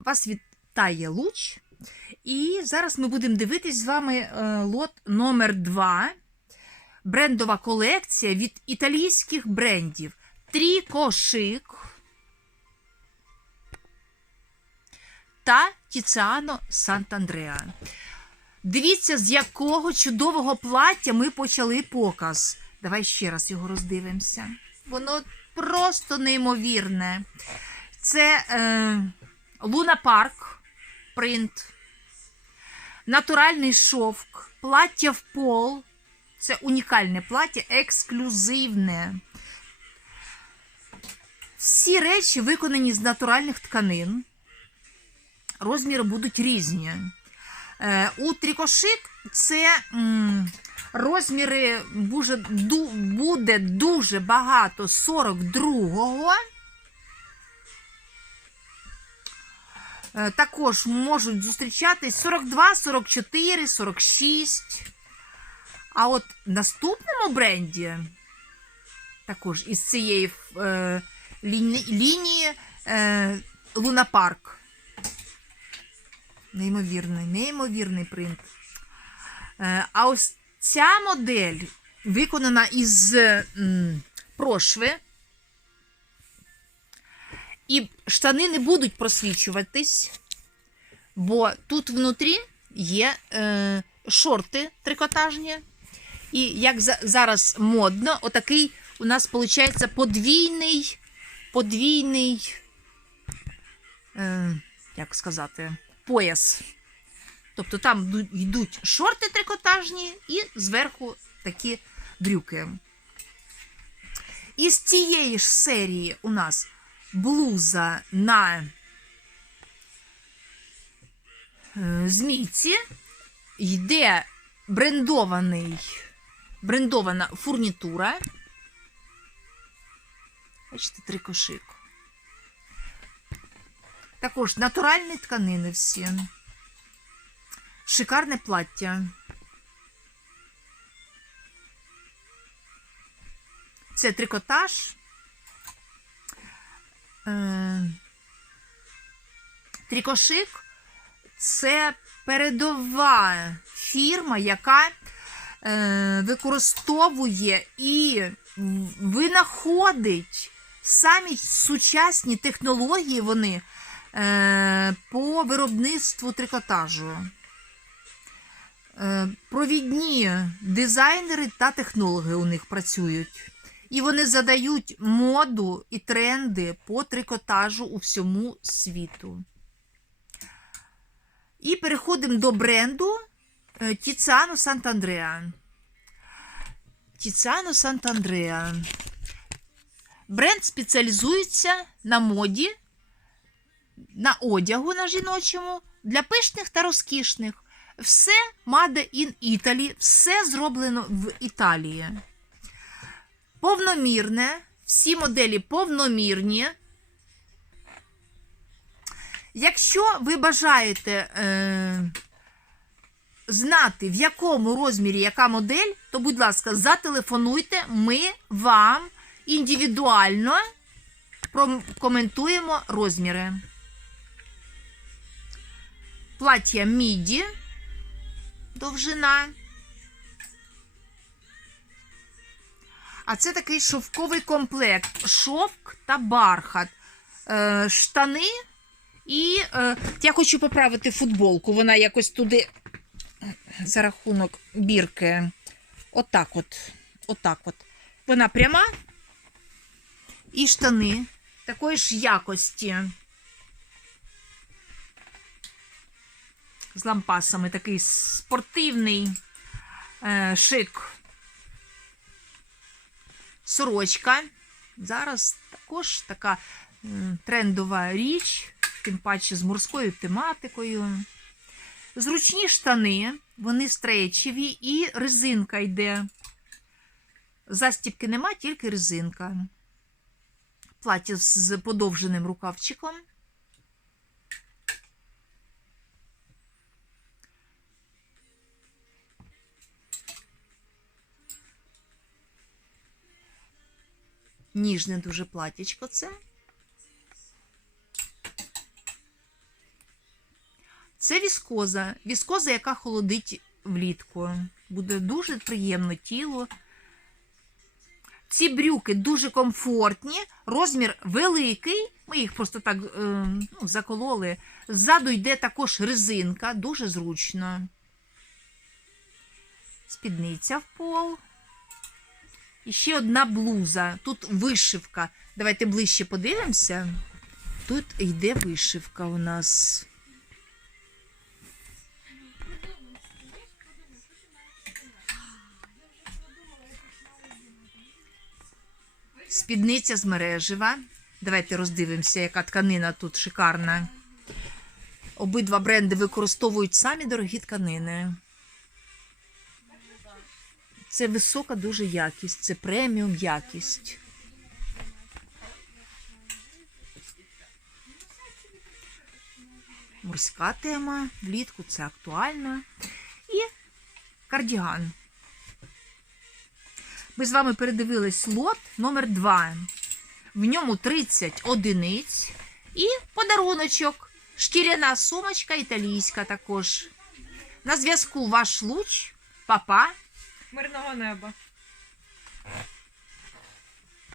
Вас вітає Луч. І зараз ми будемо дивитись з вами е, лот номер 2 Брендова колекція від італійських брендів Трікошик та Тіціано Сант'Андреа. Дивіться, з якого чудового плаття ми почали показ. Давай ще раз його роздивимося. Воно просто неймовірне. Це е, Луна Парк принт, натуральний шовк, плаття в пол. Це унікальне плаття, ексклюзивне. Всі речі виконані з натуральних тканин. Розміри будуть різні. Е, у трикошик це розміри буде дуже багато 42-го. Також можуть зустрічатись 42, 44, 46. А от наступному бренді, також із цієї е, ліні, лінії е, Лунапарк. Неймовірний, неймовірний принт. Е, а ось ця модель виконана із м, прошви. І штани не будуть просвічуватись, бо тут внутрі є е, шорти трикотажні. І як за, зараз модно, отакий у нас виходить подвійний, подвійний, е, як сказати, пояс. Тобто там йдуть шорти трикотажні і зверху такі брюки. Із цієї ж серії у нас блуза на е, змійці йде брендований, брендована фурнітура. Бачите, трикошик. Також натуральні тканини всі. Шикарне плаття. Це трикотаж. Е, Трикошик це передова фірма, яка е, використовує і винаходить самі сучасні технології вони е, по виробництву трикотажу. Провідні дизайнери та технологи у них працюють. І вони задають моду і тренди по трикотажу у всьому світу. І переходимо до бренду Тіцано Сант'Андреа. Тіцано Сант'Андреа. Бренд спеціалізується на моді, на одягу на жіночому для пишних та розкішних. Все Made in Italy, все зроблено в Італії. Повномірне, всі моделі повномірні. Якщо ви бажаєте е, знати, в якому розмірі яка модель, то, будь ласка, зателефонуйте, ми вам індивідуально прокоментуємо розміри. Плаття міді, довжина. А це такий шовковий комплект. Шовк та бархат. Е, штани. І е, я хочу поправити футболку. Вона якось туди за рахунок бірки. Отак от. Отак от. Вона пряма. І штани такої ж якості. З лампасами такий спортивний е, шик. Сорочка. Зараз також така трендова річ, тим паче з морською тематикою. Зручні штани, вони стречеві, і резинка йде. Застібки нема, тільки резинка. Плаття з подовженим рукавчиком. Ніжне дуже платічко це. Це віскоза. Віскоза, яка холодить влітку. Буде дуже приємно тіло. Ці брюки дуже комфортні, розмір великий. Ми їх просто так е, ну, закололи. Ззаду йде також резинка, дуже зручно. Спідниця в пол. І ще одна блуза. Тут вишивка. Давайте ближче подивимося. Тут йде вишивка у нас. Спідниця з мережева. Давайте роздивимося, яка тканина тут шикарна. Обидва бренди використовують самі дорогі тканини. Це висока дуже якість, це преміум якість. Морська тема, влітку це актуально. І кардіган. Ми з вами передивились лот номер 2. В ньому 30 одиниць і подаруночок. Шкіряна сумочка італійська також. На зв'язку ваш луч, папа. Мирного неба.